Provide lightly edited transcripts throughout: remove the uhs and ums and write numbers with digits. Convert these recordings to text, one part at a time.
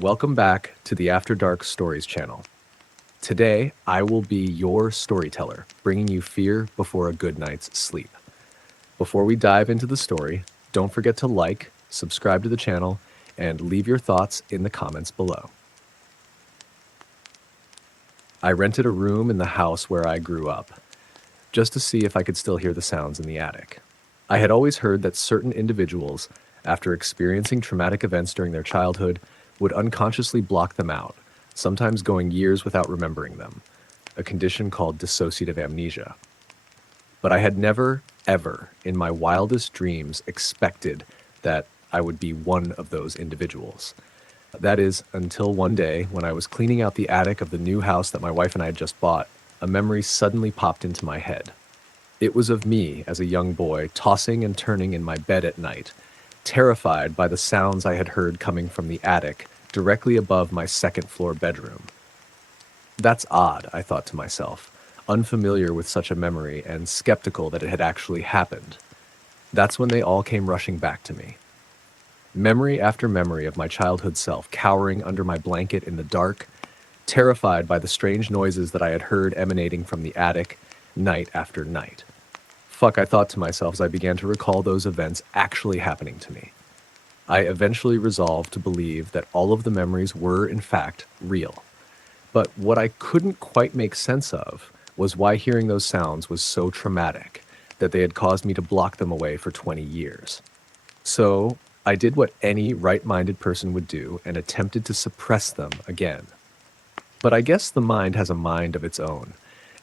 Welcome back to the After Dark Stories channel. Today, I will be your storyteller, bringing you fear before a good night's sleep. Before we dive into the story, don't forget to like, subscribe to the channel, and leave your thoughts in the comments below. I rented a room in the house where I grew up, just to see if I could still hear the sounds in the attic. I had always heard that certain individuals, after experiencing traumatic events during their childhood, would unconsciously block them out, sometimes going years without remembering them, a condition called dissociative amnesia. But I had never, ever, in my wildest dreams, expected that I would be one of those individuals. That is, until one day, when I was cleaning out the attic of the new house that my wife and I had just bought, a memory suddenly popped into my head. It was of me as a young boy, tossing and turning in my bed at night, terrified by the sounds I had heard coming from the attic directly above my second-floor bedroom. That's odd, I thought to myself, unfamiliar with such a memory and skeptical that it had actually happened. That's when they all came rushing back to me. Memory after memory of my childhood self cowering under my blanket in the dark, terrified by the strange noises that I had heard emanating from the attic night after night. Fuck, I thought to myself as I began to recall those events actually happening to me. I eventually resolved to believe that all of the memories were, in fact, real. But what I couldn't quite make sense of was why hearing those sounds was so traumatic that they had caused me to block them away for 20 years. So I did what any right-minded person would do and attempted to suppress them again. But I guess the mind has a mind of its own,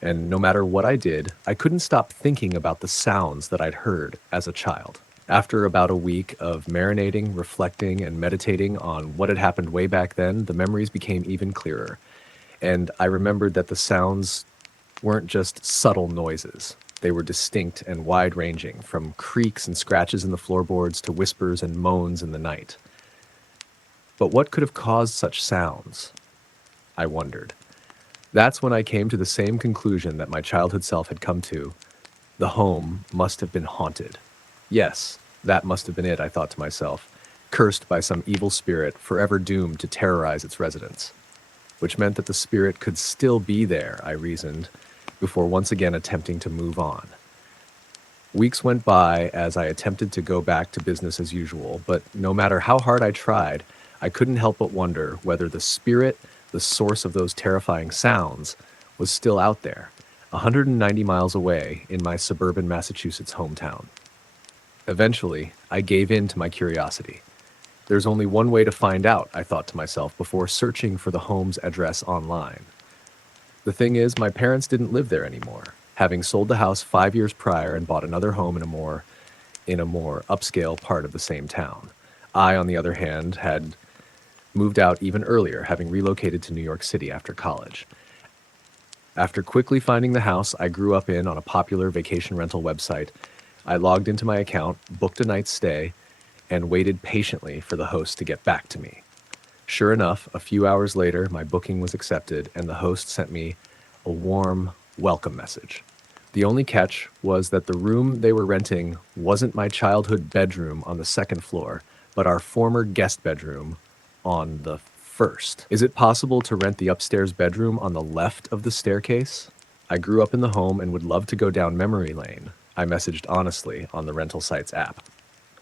and no matter what I did, I couldn't stop thinking about the sounds that I'd heard as a child. After about a week of marinating, reflecting, and meditating on what had happened way back then, the memories became even clearer. And I remembered that the sounds weren't just subtle noises. They were distinct and wide-ranging, from creaks and scratches in the floorboards to whispers and moans in the night. But what could have caused such sounds? I wondered. That's when I came to the same conclusion that my childhood self had come to. The home must have been haunted. Yes, that must have been it, I thought to myself, cursed by some evil spirit forever doomed to terrorize its residents. Which meant that the spirit could still be there, I reasoned, before once again attempting to move on. Weeks went by as I attempted to go back to business as usual, but no matter how hard I tried, I couldn't help but wonder whether the spirit, the source of those terrifying sounds, was still out there, 190 miles away in my suburban Massachusetts hometown. Eventually, I gave in to my curiosity. There's only one way to find out, I thought to myself before searching for the home's address online. The thing is, my parents didn't live there anymore, having sold the house 5 years prior and bought another home in a more upscale part of the same town. I, on the other hand, had moved out even earlier, having relocated to New York City after college. After quickly finding the house I grew up in on a popular vacation rental website, I logged into my account, booked a night's stay, and waited patiently for the host to get back to me. Sure enough, a few hours later, my booking was accepted, and the host sent me a warm welcome message. The only catch was that the room they were renting wasn't my childhood bedroom on the second floor, but our former guest bedroom on the first. Is it possible to rent the upstairs bedroom on the left of the staircase? I grew up in the home and would love to go down memory lane, I messaged honestly on the rental site's app.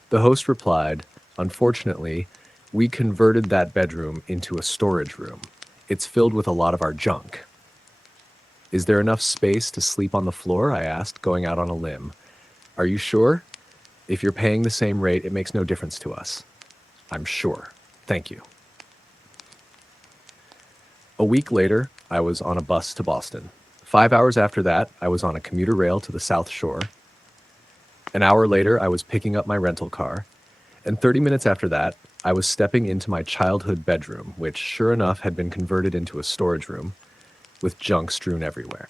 The host replied, "Unfortunately, we converted that bedroom into a storage room. It's filled with a lot of our junk." "Is there enough space to sleep on the floor?" I asked, going out on a limb. "Are you sure? If you're paying the same rate, it makes no difference to us." "I'm sure. Thank you." A week later, I was on a bus to Boston. 5 hours after that, I was on a commuter rail to the South Shore. An hour later, I was picking up my rental car. And 30 minutes after that, I was stepping into my childhood bedroom, which sure enough had been converted into a storage room, with junk strewn everywhere.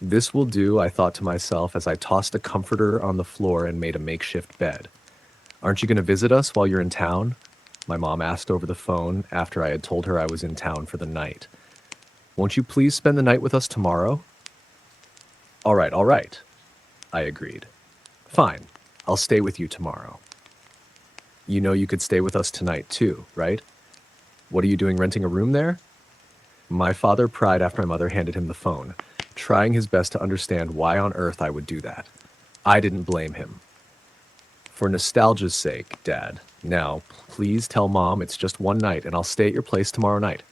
This will do, I thought to myself as I tossed a comforter on the floor and made a makeshift bed. "Aren't you going to visit us while you're in town?" My mom asked over the phone after I had told her I was in town for the night. "Won't you please spend the night with us tomorrow?" All right, I agreed. "Fine, I'll stay with you tomorrow." "You know you could stay with us tonight too, right?" What are you doing renting a room there? My father pried after my mother handed him the phone, trying his best to understand why on earth I would do that. I didn't blame him. For nostalgia's sake, Dad. Now, please tell Mom it's just one night and I'll stay at your place tomorrow night.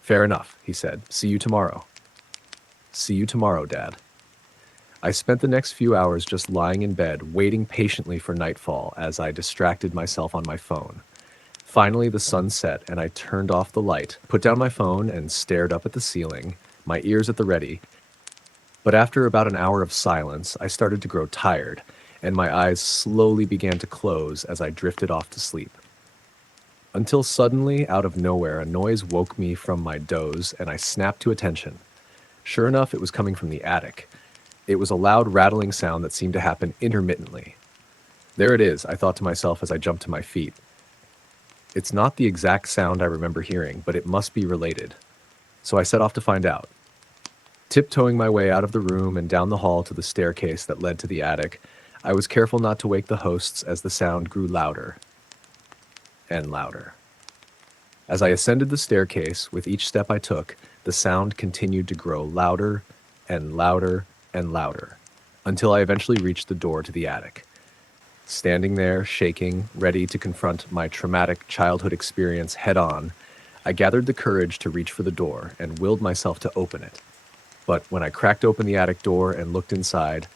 Fair enough, he said. See you tomorrow. See you tomorrow, Dad. I spent the next few hours just lying in bed, waiting patiently for nightfall as I distracted myself on my phone. Finally, the sun set, and I turned off the light, put down my phone, and stared up at the ceiling, my ears at the ready. But after about an hour of silence, I started to grow tired, and my eyes slowly began to close as I drifted off to sleep. Until suddenly, out of nowhere, a noise woke me from my doze, and I snapped to attention. Sure enough, it was coming from the attic. It was a loud rattling sound that seemed to happen intermittently. There it is, I thought to myself as I jumped to my feet. It's not the exact sound I remember hearing, but it must be related. So I set off to find out. Tiptoeing my way out of the room and down the hall to the staircase that led to the attic, I was careful not to wake the hosts as the sound grew louder and louder. As I ascended the staircase, with each step I took, the sound continued to grow louder and louder and louder, until I eventually reached the door to the attic. Standing there, shaking, ready to confront my traumatic childhood experience head-on, I gathered the courage to reach for the door and willed myself to open it. But when I cracked open the attic door and looked inside,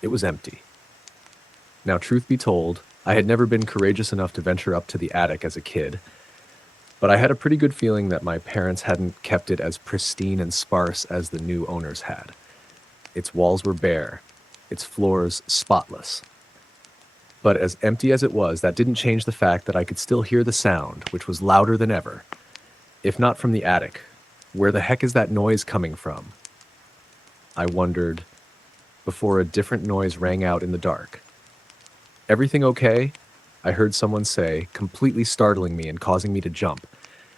it was empty. Now, truth be told, I had never been courageous enough to venture up to the attic as a kid, but I had a pretty good feeling that my parents hadn't kept it as pristine and sparse as the new owners had. Its walls were bare, its floors spotless. But as empty as it was, that didn't change the fact that I could still hear the sound, which was louder than ever. If not from the attic, where the heck is that noise coming from? I wondered, before a different noise rang out in the dark. Everything okay? I heard someone say, completely startling me and causing me to jump.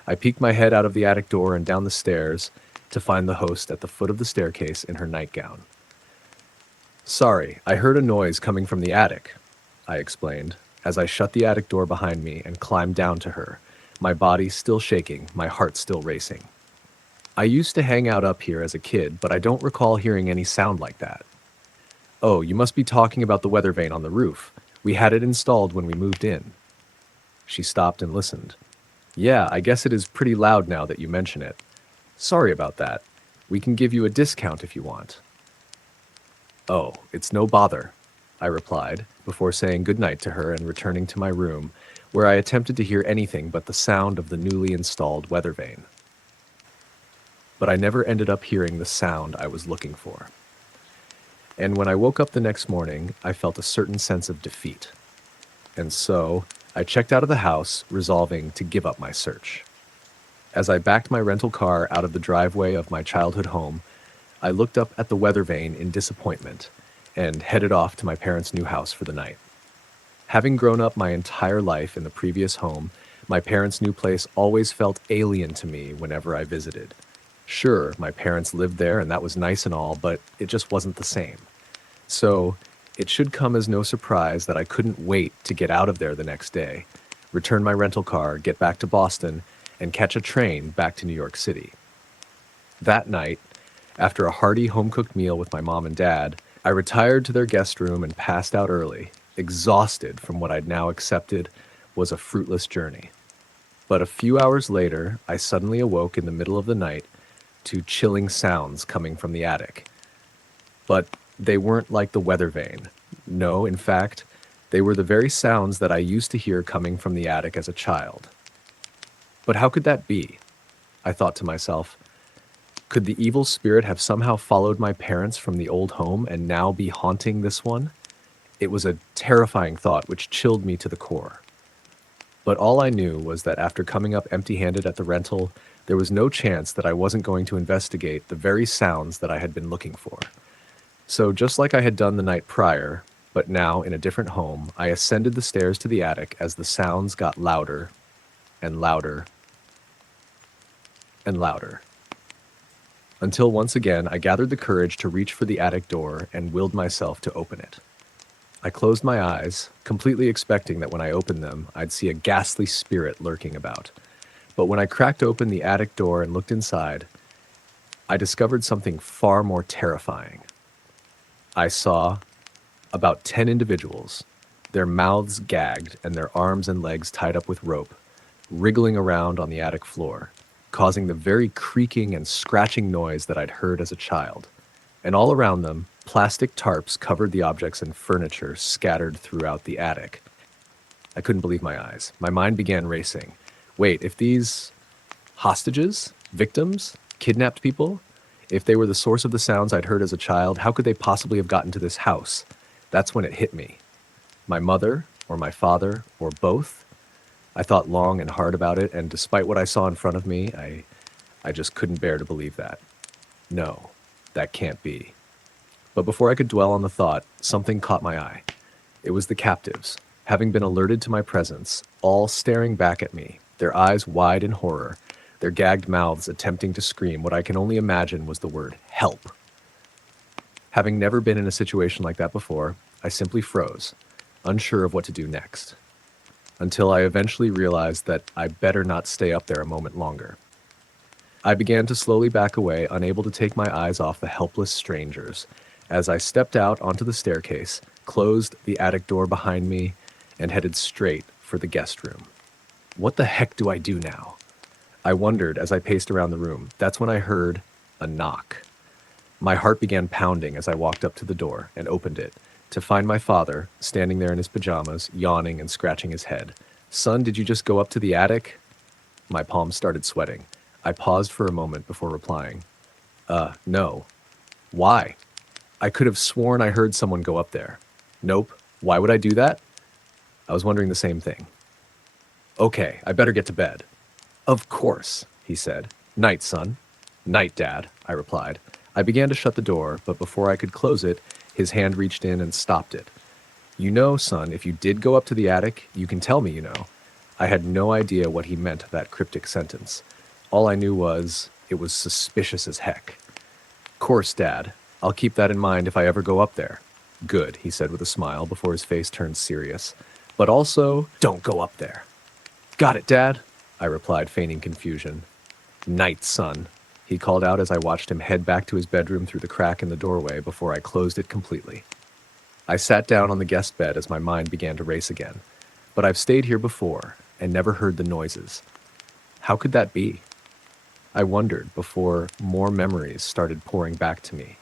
I peeked my head out of the attic door and down the stairs to find the host at the foot of the staircase in her nightgown. Sorry, I heard a noise coming from the attic, I explained, as I shut the attic door behind me and climbed down to her, my body still shaking, my heart still racing. I used to hang out up here as a kid, but I don't recall hearing any sound like that. Oh, you must be talking about the weather vane on the roof. We had it installed when we moved in. She stopped and listened. Yeah, I guess it is pretty loud now that you mention it. Sorry about that. We can give you a discount if you want. Oh, it's no bother, I replied, before saying goodnight to her and returning to my room, where I attempted to hear anything but the sound of the newly installed weather vane. But I never ended up hearing the sound I was looking for. And when I woke up the next morning, I felt a certain sense of defeat. And so, I checked out of the house, resolving to give up my search. As I backed my rental car out of the driveway of my childhood home, I looked up at the weather vane in disappointment and headed off to my parents' new house for the night. Having grown up my entire life in the previous home, my parents' new place always felt alien to me whenever I visited. Sure, my parents lived there and that was nice and all, but it just wasn't the same. So, it should come as no surprise that I couldn't wait to get out of there the next day, return my rental car, get back to Boston, and catch a train back to New York City. That night, after a hearty home-cooked meal with my mom and dad, I retired to their guest room and passed out early, exhausted from what I'd now accepted was a fruitless journey. But a few hours later, I suddenly awoke in the middle of the night to chilling sounds coming from the attic. But they weren't like the weather vane. No, in fact, they were the very sounds that I used to hear coming from the attic as a child. But how could that be? I thought to myself. Could the evil spirit have somehow followed my parents from the old home and now be haunting this one? It was a terrifying thought which chilled me to the core. But all I knew was that after coming up empty-handed at the rental, there was no chance that I wasn't going to investigate the very sounds that I had been looking for. So just like I had done the night prior, but now in a different home, I ascended the stairs to the attic as the sounds got louder and louder and louder. Until once again, I gathered the courage to reach for the attic door and willed myself to open it. I closed my eyes, completely expecting that when I opened them, I'd see a ghastly spirit lurking about. But when I cracked open the attic door and looked inside, I discovered something far more terrifying. I saw about 10 individuals, their mouths gagged and their arms and legs tied up with rope, wriggling around on the attic floor, causing the very creaking and scratching noise that I'd heard as a child. And all around them, plastic tarps covered the objects and furniture scattered throughout the attic. I couldn't believe my eyes. My mind began racing. Wait, if these hostages, victims, kidnapped people, if they were the source of the sounds I'd heard as a child, how could they possibly have gotten to this house? That's when it hit me. My mother, or my father, or both? I thought long and hard about it, and despite what I saw in front of me, I just couldn't bear to believe that. No, that can't be. But before I could dwell on the thought, something caught my eye. It was the captives, having been alerted to my presence, all staring back at me, their eyes wide in horror, their gagged mouths attempting to scream what I can only imagine was the word help. Having never been in a situation like that before, I simply froze, unsure of what to do next, until I eventually realized that I better not stay up there a moment longer. I began to slowly back away, unable to take my eyes off the helpless strangers, as I stepped out onto the staircase, closed the attic door behind me, and headed straight for the guest room. What the heck do I do now? I wondered as I paced around the room. That's when I heard a knock. My heart began pounding as I walked up to the door and opened it, to find my father standing there in his pajamas, yawning and scratching his head. "Son, did you just go up to the attic?" My palms started sweating. I paused for a moment before replying. No. Why? I could have sworn I heard someone go up there. Nope. Why would I do that? I was wondering the same thing. Okay, I better get to bed. Of course, he said. Night, son. Night, Dad, I replied. I began to shut the door, but before I could close it, his hand reached in and stopped it. You know, son, if you did go up to the attic, you can tell me, you know. I had no idea what he meant, that cryptic sentence. All I knew was, it was suspicious as heck. Course, Dad. I'll keep that in mind if I ever go up there. Good, he said with a smile before his face turned serious. But also, don't go up there. Got it, Dad, I replied, feigning confusion. Night, son, he called out as I watched him head back to his bedroom through the crack in the doorway before I closed it completely. I sat down on the guest bed as my mind began to race again. But I've stayed here before and never heard the noises. How could that be? I wondered before more memories started pouring back to me.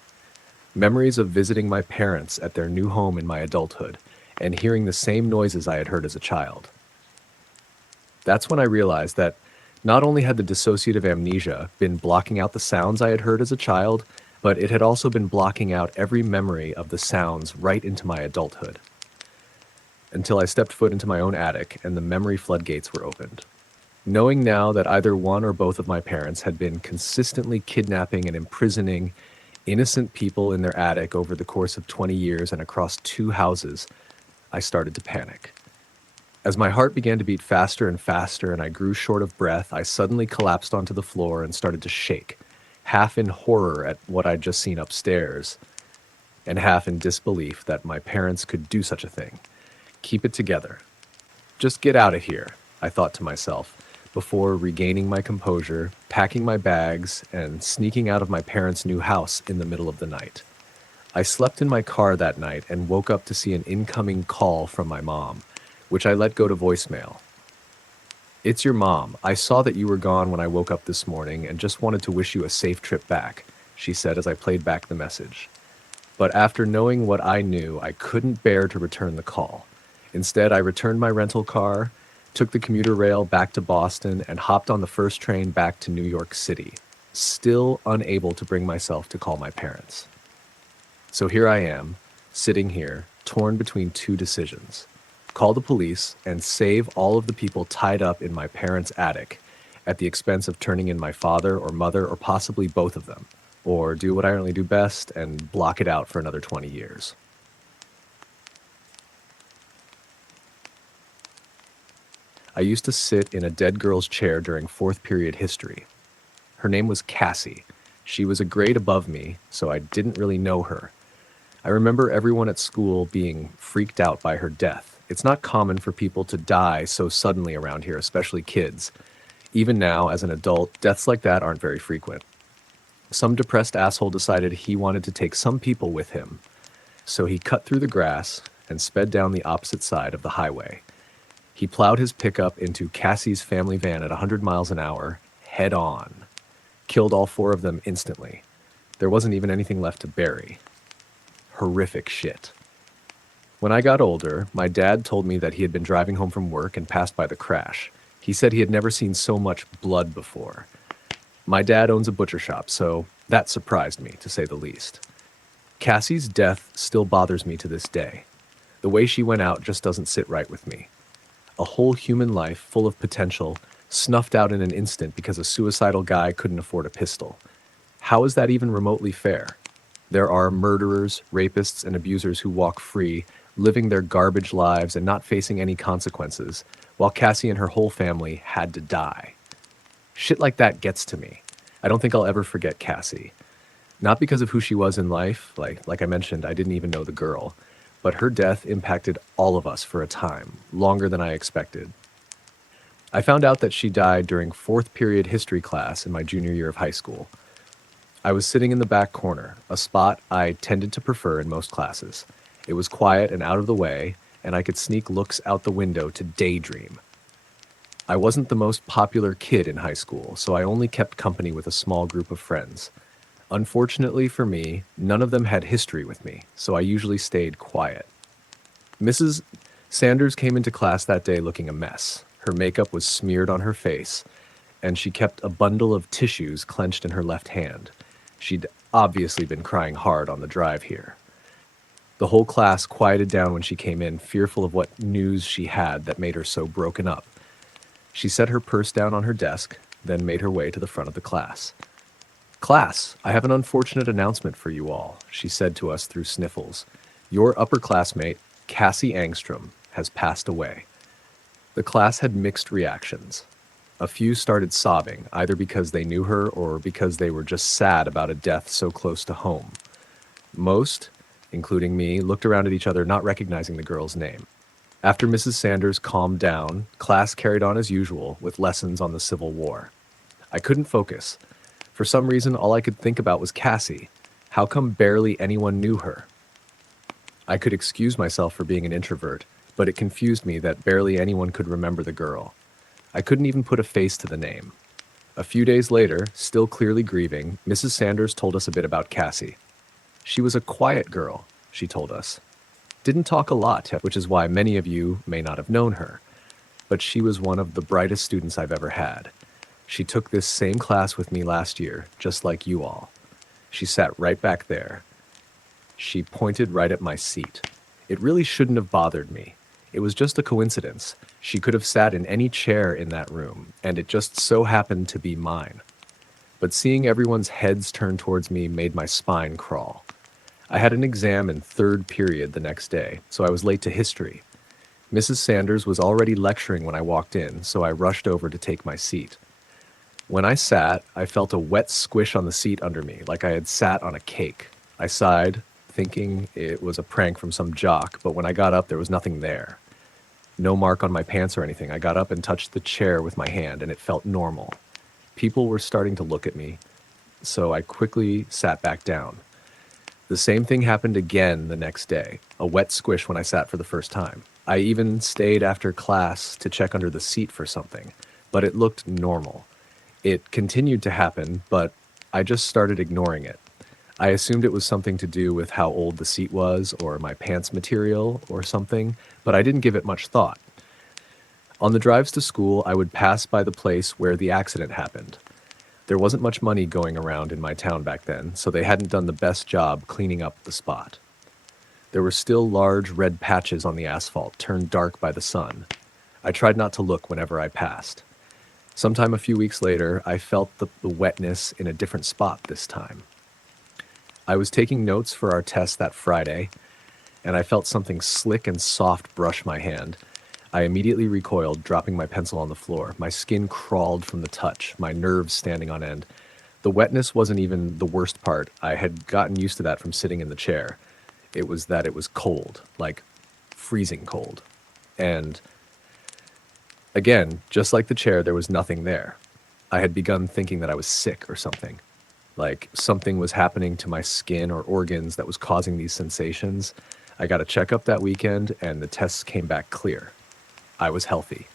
Memories of visiting my parents at their new home in my adulthood and hearing the same noises I had heard as a child. That's when I realized that not only had the dissociative amnesia been blocking out the sounds I had heard as a child, but it had also been blocking out every memory of the sounds right into my adulthood. Until I stepped foot into my own attic and the memory floodgates were opened. Knowing now that either one or both of my parents had been consistently kidnapping and imprisoning innocent people in their attic over the course of 20 years and across 2 houses, I started to panic. As my heart began to beat faster and faster and I grew short of breath, I suddenly collapsed onto the floor and started to shake, half in horror at what I'd just seen upstairs, and half in disbelief that my parents could do such a thing. Keep it together. Just get out of here, I thought to myself, before regaining my composure, packing my bags, and sneaking out of my parents' new house in the middle of the night. I slept in my car that night and woke up to see an incoming call from my mom, which I let go to voicemail. It's your mom. I saw that you were gone when I woke up this morning and just wanted to wish you a safe trip back, she said as I played back the message. But after knowing what I knew, I couldn't bear to return the call. Instead, I returned my rental car, took the commuter rail back to Boston, and hopped on the first train back to New York City, still unable to bring myself to call my parents. So here I am, sitting here, torn between 2 decisions. Call the police and save all of the people tied up in my parents' attic at the expense of turning in my father or mother or possibly both of them, or do what I only do best and block it out for another 20 years. I used to sit in a dead girl's chair during 4th period history. Her name was Cassie. She was a grade above me, so I didn't really know her. I remember everyone at school being freaked out by her death. It's not common for people to die so suddenly around here, especially kids. Even now, as an adult, deaths like that aren't very frequent. Some depressed asshole decided he wanted to take some people with him, so he cut through the grass and sped down the opposite side of the highway. He plowed his pickup into Cassie's family van at 100 miles an hour, head on. Killed all four of them instantly. There wasn't even anything left to bury. Horrific shit. When I got older, my dad told me that he had been driving home from work and passed by the crash. He said he had never seen so much blood before. My dad owns a butcher shop, so that surprised me, to say the least. Cassie's death still bothers me to this day. The way she went out just doesn't sit right with me. A whole human life full of potential, snuffed out in an instant because a suicidal guy couldn't afford a pistol. How is that even remotely fair? There are murderers, rapists, and abusers who walk free, living their garbage lives and not facing any consequences, while Cassie and her whole family had to die. Shit like that gets to me. I don't think I'll ever forget Cassie. Not because of who she was in life, like I mentioned, I didn't even know the girl, but her death impacted all of us for a time, longer than I expected. I found out that she died during fourth period history class in my junior year of high school. I was sitting in the back corner, a spot I tended to prefer in most classes. It was quiet and out of the way, and I could sneak looks out the window to daydream. I wasn't the most popular kid in high school, so I only kept company with a small group of friends. Unfortunately for me, none of them had history with me, so I usually stayed quiet. Mrs. Sanders came into class that day looking a mess. Her makeup was smeared on her face, and she kept a bundle of tissues clenched in her left hand. She'd obviously been crying hard on the drive here. The whole class quieted down when she came in, fearful of what news she had that made her so broken up. She set her purse down on her desk, then made her way to the front of the class. "Class, I have an unfortunate announcement for you all," she said to us through sniffles. "Your upperclassmate, Cassie Angstrom, has passed away." The class had mixed reactions. A few started sobbing, either because they knew her or because they were just sad about a death so close to home. Most, including me, looked around at each other, not recognizing the girl's name. After Mrs. Sanders calmed down, class carried on as usual with lessons on the Civil War. I couldn't focus. For some reason, all I could think about was Cassie. How come barely anyone knew her? I could excuse myself for being an introvert, but it confused me that barely anyone could remember the girl. I couldn't even put a face to the name. A few days later, still clearly grieving, Mrs. Sanders told us a bit about Cassie. She was a quiet girl, she told us. Didn't talk a lot, which is why many of you may not have known her. But she was one of the brightest students I've ever had. She took this same class with me last year, just like you all. She sat right back there. She pointed right at my seat. It really shouldn't have bothered me. It was just a coincidence. She could have sat in any chair in that room, and it just so happened to be mine. But seeing everyone's heads turn towards me made my spine crawl. I had an exam in third period the next day, so I was late to history. Mrs. Sanders was already lecturing when I walked in, so I rushed over to take my seat. When I sat, I felt a wet squish on the seat under me, like I had sat on a cake. I sighed, thinking it was a prank from some jock, but when I got up, there was nothing there. No mark on my pants or anything. I got up and touched the chair with my hand, and it felt normal. People were starting to look at me, so I quickly sat back down. The same thing happened again the next day, a wet squish when I sat for the first time. I even stayed after class to check under the seat for something, but it looked normal. It continued to happen, but I just started ignoring it. I assumed it was something to do with how old the seat was or my pants material or something, but I didn't give it much thought. On the drives to school, I would pass by the place where the accident happened. There wasn't much money going around in my town back then, so they hadn't done the best job cleaning up the spot. There were still large red patches on the asphalt, turned dark by the sun. I tried not to look whenever I passed. Sometime a few weeks later, I felt the wetness in a different spot this time. I was taking notes for our test that Friday, and I felt something slick and soft brush my hand. I immediately recoiled, dropping my pencil on the floor. My skin crawled from the touch, my nerves standing on end. The wetness wasn't even the worst part. I had gotten used to that from sitting in the chair. It was that it was cold, like freezing cold. And again, just like the chair, there was nothing there. I had begun thinking that I was sick or something, like something was happening to my skin or organs that was causing these sensations. I got a checkup that weekend, and the tests came back clear. I was healthy.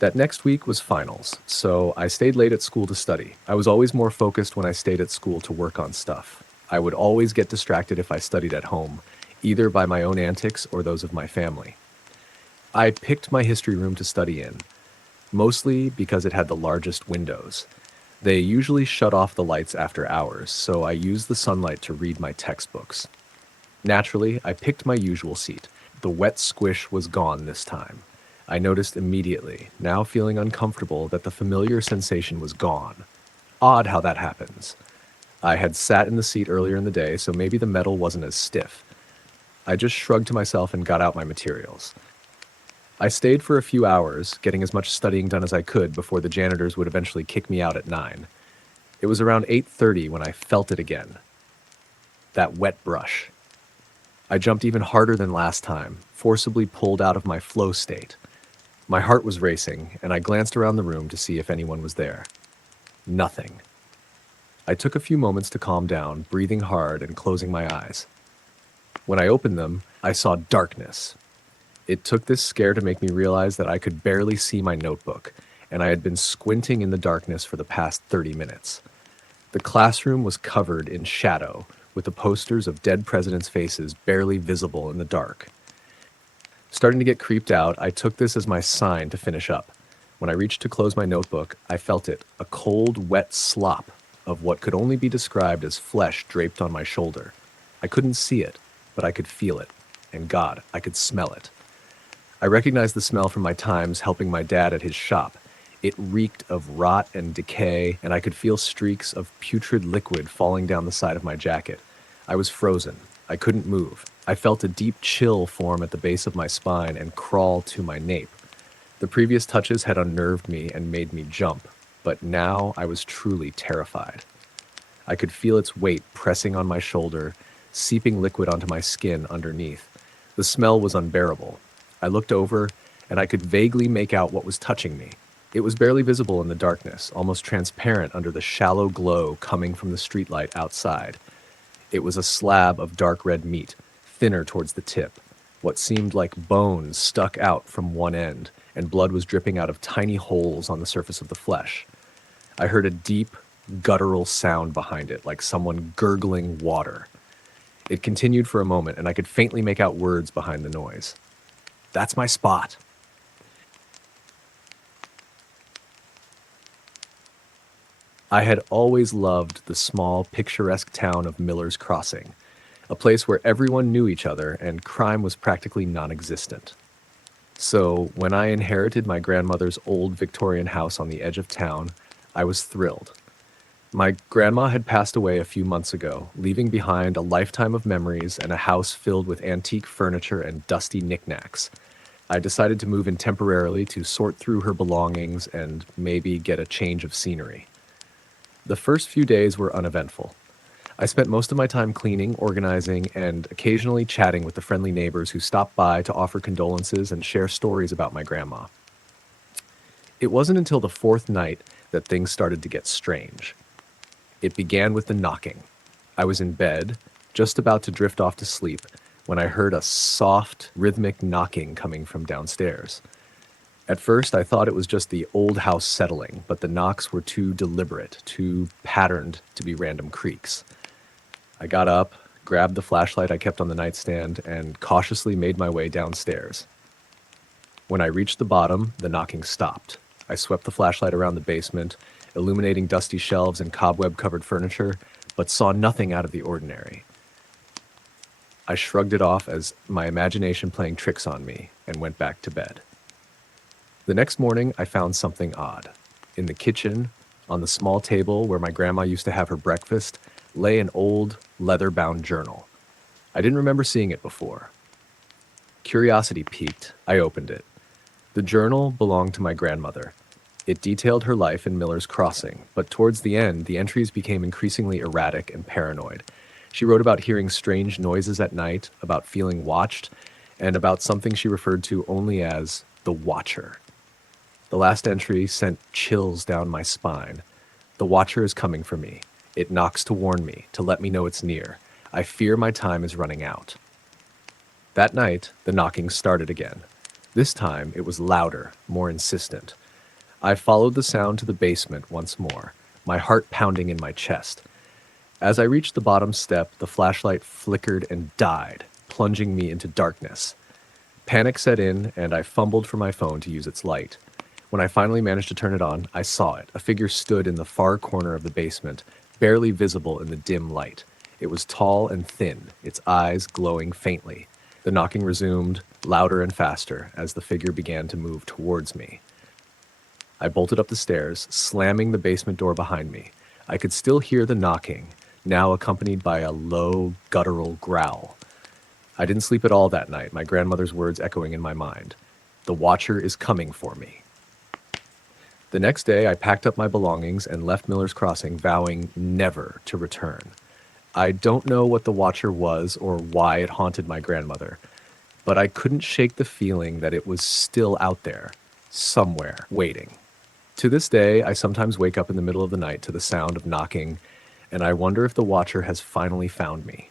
That next week was finals, so I stayed late at school to study. I was always more focused when I stayed at school to work on stuff. I would always get distracted if I studied at home, either by my own antics or those of my family. I picked my history room to study in, mostly because it had the largest windows. They usually shut off the lights after hours, so I used the sunlight to read my textbooks. Naturally, I picked my usual seat. The wet squish was gone this time. I noticed immediately, now feeling uncomfortable, that the familiar sensation was gone. Odd how that happens. I had sat in the seat earlier in the day, so maybe the metal wasn't as stiff. I just shrugged to myself and got out my materials. I stayed for a few hours, getting as much studying done as I could before the janitors would eventually kick me out at 9. It was around 8:30 when I felt it again. That wet brush. I jumped even harder than last time, forcibly pulled out of my flow state. My heart was racing, and I glanced around the room to see if anyone was there. Nothing. I took a few moments to calm down, breathing hard and closing my eyes. When I opened them, I saw darkness. It took this scare to make me realize that I could barely see my notebook, and I had been squinting in the darkness for the past 30 minutes. The classroom was covered in shadow, with the posters of dead presidents' faces barely visible in the dark. Starting to get creeped out, I took this as my sign to finish up. When I reached to close my notebook, I felt it, a cold, wet slop of what could only be described as flesh draped on my shoulder. I couldn't see it, but I could feel it. And God, I could smell it. I recognized the smell from my times helping my dad at his shop. It reeked of rot and decay, and I could feel streaks of putrid liquid falling down the side of my jacket. I was frozen. I couldn't move. I felt a deep chill form at the base of my spine and crawl to my nape. The previous touches had unnerved me and made me jump, but now I was truly terrified. I could feel its weight pressing on my shoulder, seeping liquid onto my skin underneath. The smell was unbearable. I looked over, and I could vaguely make out what was touching me. It was barely visible in the darkness, almost transparent under the shallow glow coming from the streetlight outside. It was a slab of dark red meat, thinner towards the tip. What seemed like bones stuck out from one end, and blood was dripping out of tiny holes on the surface of the flesh. I heard a deep, guttural sound behind it, like someone gurgling water. It continued for a moment, and I could faintly make out words behind the noise. "That's my spot." I had always loved the small, picturesque town of Miller's Crossing, a place where everyone knew each other and crime was practically non-existent. So, when I inherited my grandmother's old Victorian house on the edge of town, I was thrilled. My grandma had passed away a few months ago, leaving behind a lifetime of memories and a house filled with antique furniture and dusty knickknacks. I decided to move in temporarily to sort through her belongings and maybe get a change of scenery. The first few days were uneventful. I spent most of my time cleaning, organizing, and occasionally chatting with the friendly neighbors who stopped by to offer condolences and share stories about my grandma. It wasn't until the fourth night that things started to get strange. It began with the knocking. I was in bed, just about to drift off to sleep, when I heard a soft, rhythmic knocking coming from downstairs. At first, I thought it was just the old house settling, but the knocks were too deliberate, too patterned to be random creaks. I got up, grabbed the flashlight I kept on the nightstand, and cautiously made my way downstairs. When I reached the bottom, the knocking stopped. I swept the flashlight around the basement, illuminating dusty shelves and cobweb-covered furniture, but saw nothing out of the ordinary. I shrugged it off as my imagination playing tricks on me and went back to bed. The next morning, I found something odd. In the kitchen, on the small table where my grandma used to have her breakfast, lay an old, leather-bound journal. I didn't remember seeing it before. Curiosity piqued. I opened it. The journal belonged to my grandmother. It detailed her life in Miller's Crossing, but towards the end, the entries became increasingly erratic and paranoid. She wrote about hearing strange noises at night, about feeling watched, and about something she referred to only as the Watcher. The The last entry sent chills down my spine. The Watcher is coming for me. It knocks to warn me, to let me know it's near. I fear my time is running out. That night, the knocking started again. This time, it was louder, more insistent. I followed the sound to the basement once more, my heart pounding in my chest. As I reached the bottom step, the flashlight flickered and died, plunging me into darkness. Panic set in, and I fumbled for my phone to use its light. When I finally managed to turn it on, I saw it. A figure stood in the far corner of the basement, barely visible in the dim light. It was tall and thin, its eyes glowing faintly. The knocking resumed, louder and faster, as the figure began to move towards me. I bolted up the stairs, slamming the basement door behind me. I could still hear the knocking, now accompanied by a low, guttural growl. I didn't sleep at all that night, my grandmother's words echoing in my mind. The Watcher is coming for me. The next day, I packed up my belongings and left Miller's Crossing, vowing never to return. I don't know what the Watcher was or why it haunted my grandmother, but I couldn't shake the feeling that it was still out there, somewhere, waiting. To this day, I sometimes wake up in the middle of the night to the sound of knocking, and I wonder if the Watcher has finally found me.